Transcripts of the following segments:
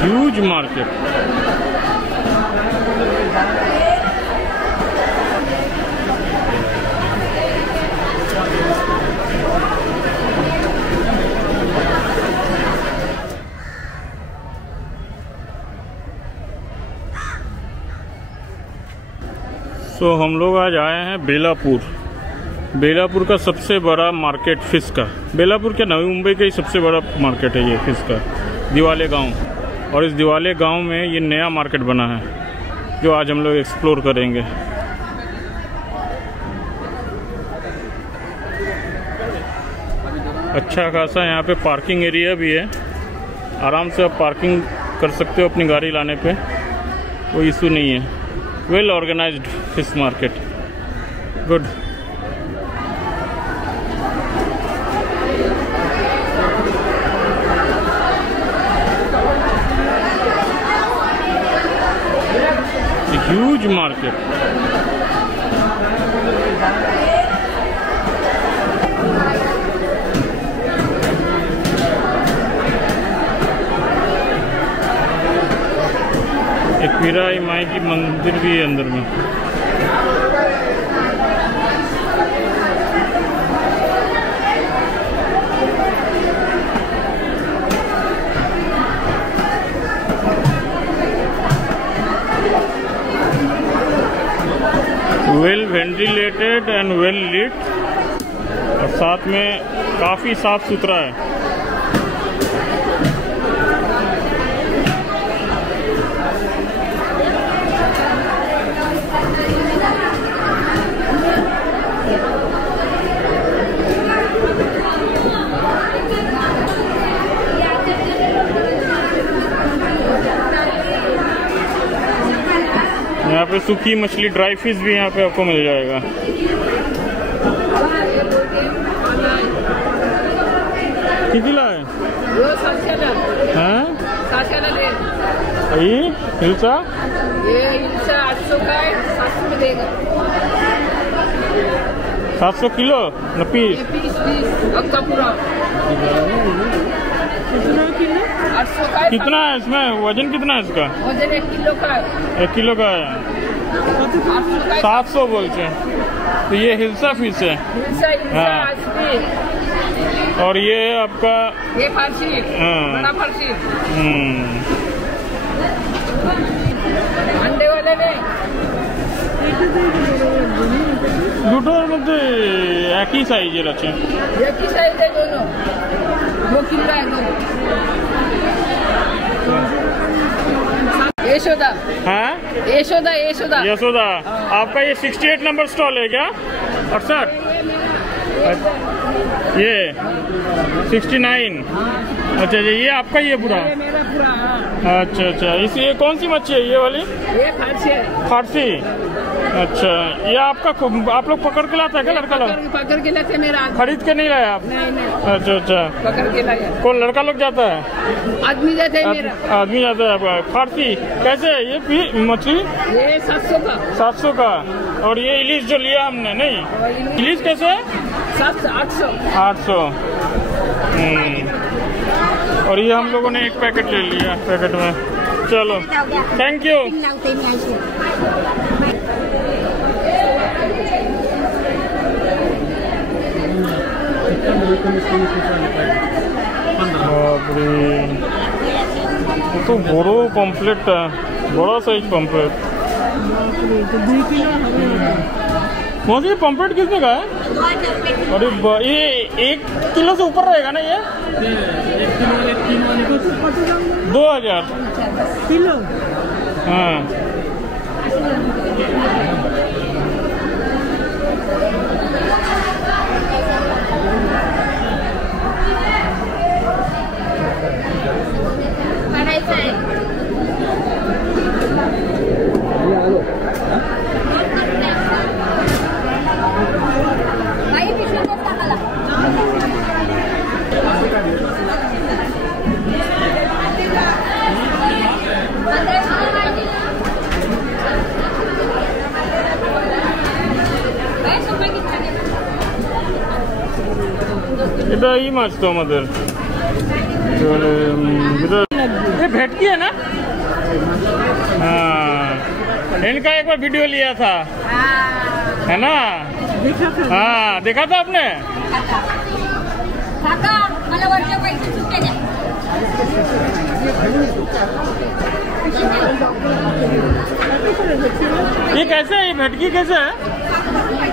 Huge market. तो हम लोग आज आए हैं बेलापुर। बेलापुर का सबसे बड़ा मार्केट फिश का। बेलापुर क्या, नवी मुंबई का ही सबसे बड़ा मार्केट है ये फिश का, दिवाले गांव। और इस दिवाले गांव में ये नया मार्केट बना है जो आज हम लोग एक्सप्लोर करेंगे। अच्छा खासा यहाँ पे पार्किंग एरिया भी है, आराम से आप पार्किंग कर सकते हो अपनी गाड़ी लाने पे, कोई इशू नहीं है। Well organised fish market, good. Huge market. एक वीराई माई की मंदिर भी है अंदर में। Well ventilated and well lit, और साथ में काफी साफ सुथरा है। यहाँ पे सूखी मछली, ड्राई फिश भी यहाँ पे आपको मिल जाएगा। कितीला है? ये हिलसा 800 का है, 700 में देगा। 700 किलो न पीस? आपका पूरा कितना है इसमें? वजन कितना है इसका? वजन 1 किलो का है। 1 किलो का है। 700 बोलते हैं। तो ये हिलसा फिश है। हाँ। और ये आपका ये फारसी, बड़ा फारसी। अंडे वाले में দুটোর মধ্যে একই সাইজের আছে। একই সাইজের दोनों 2 किलो है दोनों। यशोदा। हाँ, यशोदा यशोदा यशोदा। आपका ये 68 नंबर स्टॉल है क्या? 68? ये 69। अच्छा अच्छा, ये आपका ये पूरा? मेरा पूरा। अच्छा अच्छा, इस ये कौन सी मच्छी है ये वाली? ये फारसी है। फारसी। अच्छा, ये आपका आप लोग पकड़ के लाते हैं क्या? लड़का लोग पकड़ के लाते, मेरा खरीद के नहीं लाया आप? नहीं। अच्छा अच्छा, पकड़ के लाया। कौन लड़का लोग जाता है? आदमी जाते है मेरा। आदमी जाता है आपका। फारसी कैसे है ये मछली? ये 700 का। 700 का। और ये इलिश जो लिया हमने, नहीं इलिश कैसे है? 800। 800। और ये हम लोगों ने एक पैकेट ले लिया पैकेट में। चलो, थैंक यू। तो बड़ो पम्पलेट, बड़ा साइज पम्पलेट। कौन सी पम्पलेट कितने का है? अरे ये 1 किलो से ऊपर रहेगा ना ये? 2000 किलो। हाँ, এটা এই মাছ তো আমাদের। ये भेटकी है ना? हाँ, इनका एक बार वीडियो लिया था, है ना? हाँ, देखा था आपने? ये कैसे है? ये भेटकी कैसे है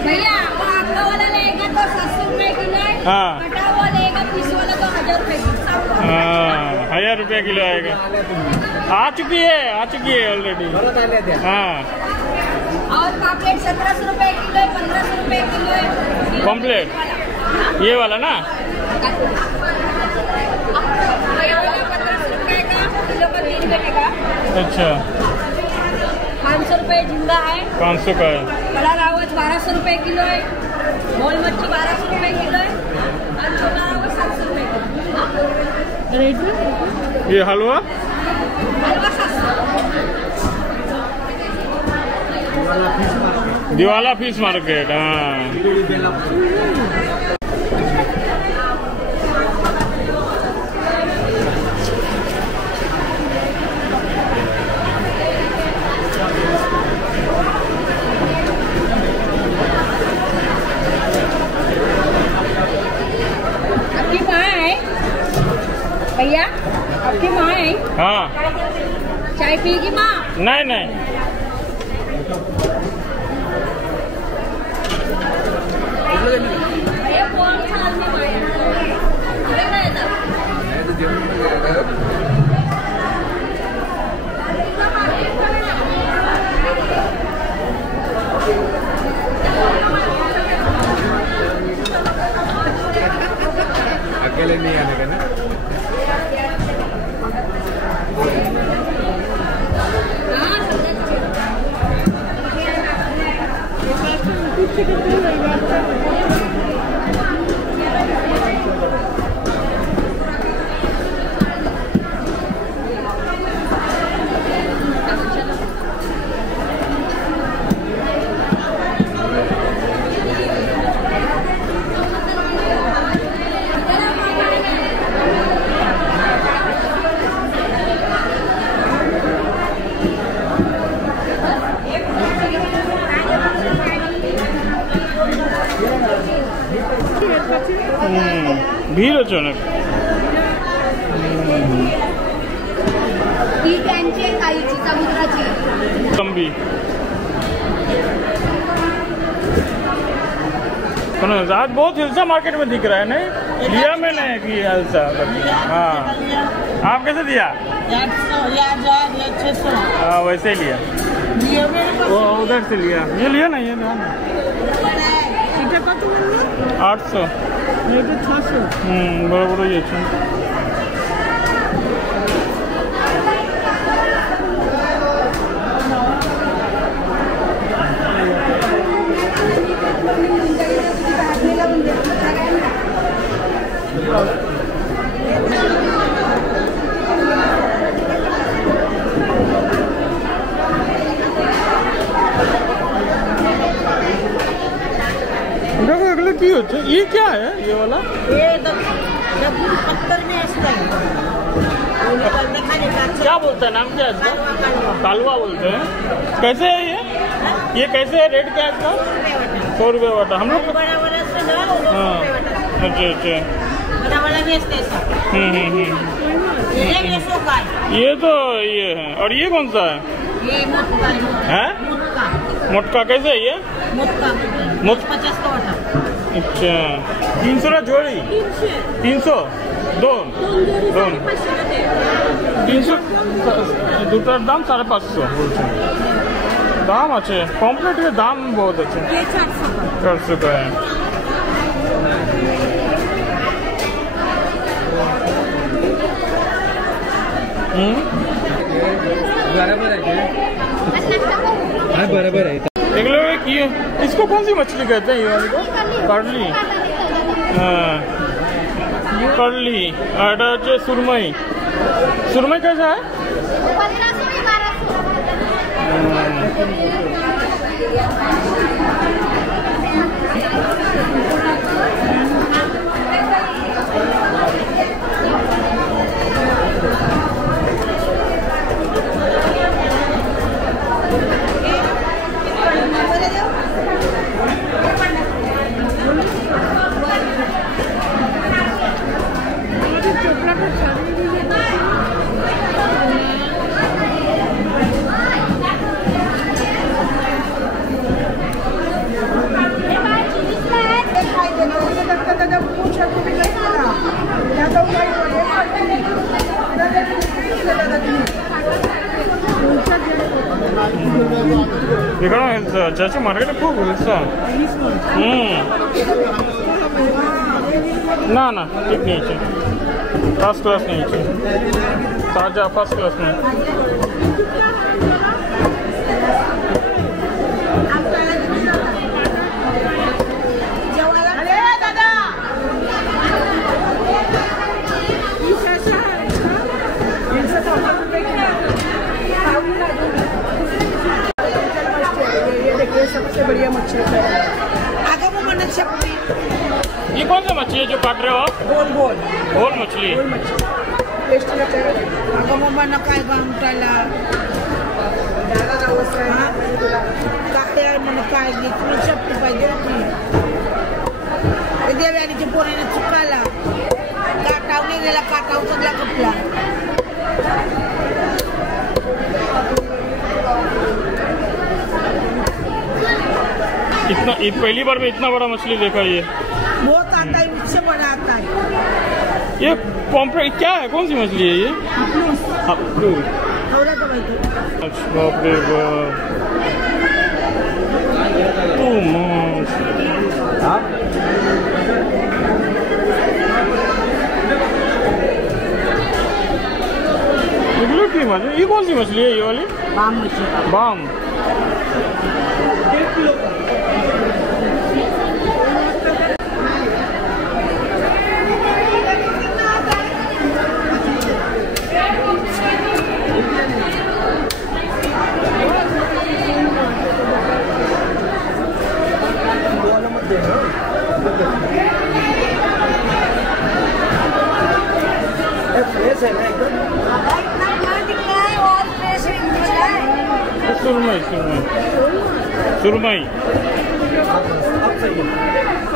भैया? आपका वाला लेगा तो 700 रुपए किलो है। हाँ, कटा हुआ लेगा 20 वाला तो 1000 रुपए किलो। हाँ, 1000 रुपया किलो आएगा। आ चुकी है ऑलरेडी। हाँ, और पापलेट 1700 रुपए किलो है, 1500 रुपए किलो है। कॉम्प्लेट ये वाला ना? 1500 रुपए का किलो का 3 बनेगा। अच्छा, 500 रुपए झींगा है, 500 का है। बड़ा रावत 1200 रुपए किलो है, मोल मच्छी 1200 रुपए किलो है, और छोटा रावत 700 रुपए किलो। ये हलवा 700। दिवाला फिश मार्केट। हाँ, आपकी माँ है भैया? आपकी माँ है? हाँ, चाय पिएगी माँ? नहीं भैया कौन सा आदमी माँ अकेले नहीं आने का ना? भीड़ अचानक। ही त्यांची आहे काळीची समुद्राची तंबी आज बहुत हिलसा मार्केट में दिख रहा है। नहीं लिया मैंने कि हिलसा। हाँ, आप कैसे दिया? 600। हाँ, वैसे ही लिया। वो उधर से लिया। ये लिया ना? ये ना 800। ये तो 600। बड़ा बड़ा ये अच्छा। देखो अगले की होते ये क्या है? ये वाला ये पत्थर में ऐसा है। क्या बोलते हैं? नाम क्या है इसका? कालवा बोलते हैं। कैसे है ये कैसे है? रेट क्या है इसका? 100 रुपये वाटा। हम लोग हाँ, अच्छा। ये तो ये है। और ये कौन सा है? है मोटका। कैसे है ये? मोटका 50 का वाटा। अच्छा, 300 ना जोड़ी? 300 दोन 300 দুটার দাম 550 দাম আছে। কমপ্লিটের দাম বহুত আছে। 400 का है। बराबर है। हाँ, बराबर है। देख लो ये इसको कौन सी मछली कहते हैं? ये वाली को कर्ली। हाँ, कर्ली। आटा है सुरमई। सुरमई कैसा है? 1500। इकडं ज्याचं मार्केट खूप ना ना ठीक न्यायचे फर्स्ट क्लास न्यायचे ताजा फर्स्ट क्लास नाही सबसे बढ़िया मछली है। आगे वो मन छपी। ये कौन सा मछली है जो काट रहे हो आप? गोल मछली। टेस्ट लगता है। आगे वो मन काय गाम टाला। हाँ। काय मन काय गिफ्ट छपी पाहिजे होती। इधर वाली जो पोरे ने चुकाला। काटाव नहीं गेला काटाव सगला कपला। इतना पहली बार में इतना बड़ा मछली देखा ये बहुत आता है इससे बड़ा आता है ये पॉम्फ्रेट क्या है कौन सी मछली है ये अच्छा बाप रे बाप ये कौन सी मछली है ये वाली बाम मछली बाम सुरमई सुरमई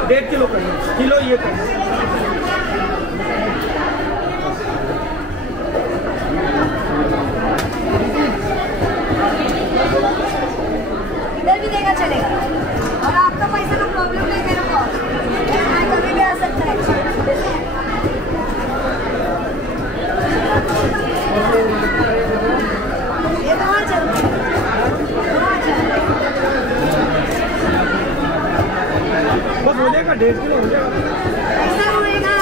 1.5 किलो का किलो ये का इधर भी देगा चलेगा और आपका पैसा का प्रॉब्लम नहीं मेरे को कभी भी आ सकता है ये कहाँ चलता है बस हो जाएगा 1.5 किलो हो जाएगा ऐसा होएगा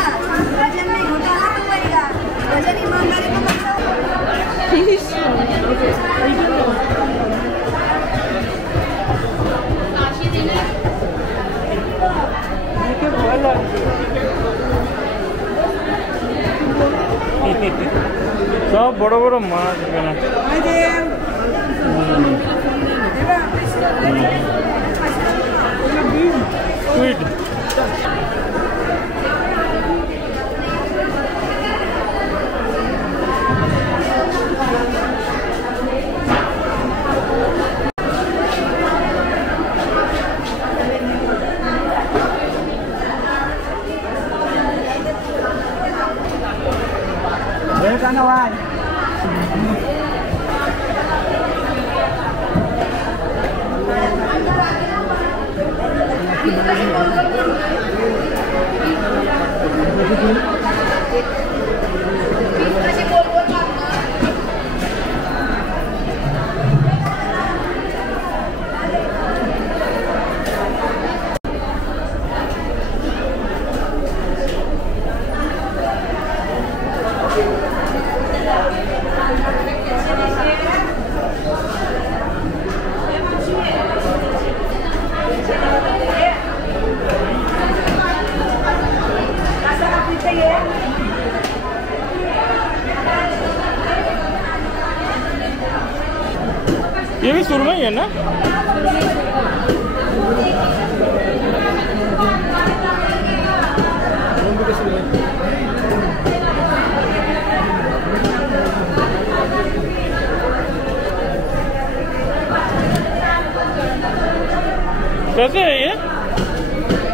वजन में घोटाला तो होएगा वजन ईमानदारी को सब बड़ा बड़ा माछ स्वीट ये भी सुरमई है ना कैसे है ये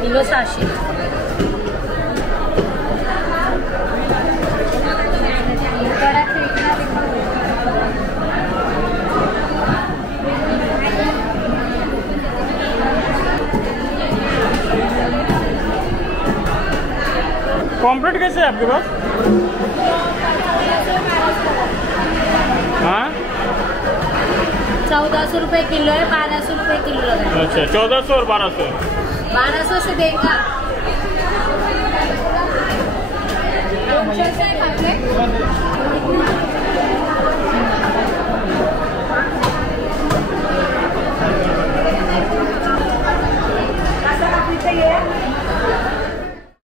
किलो 700 पॉम्फ्रेट कैसे है आपके पास हाँ 1400 रुपए किलो है, 1200 रुपए किलो लगा। अच्छा 1400 और 1200। 1200 से देगा। कौन सा है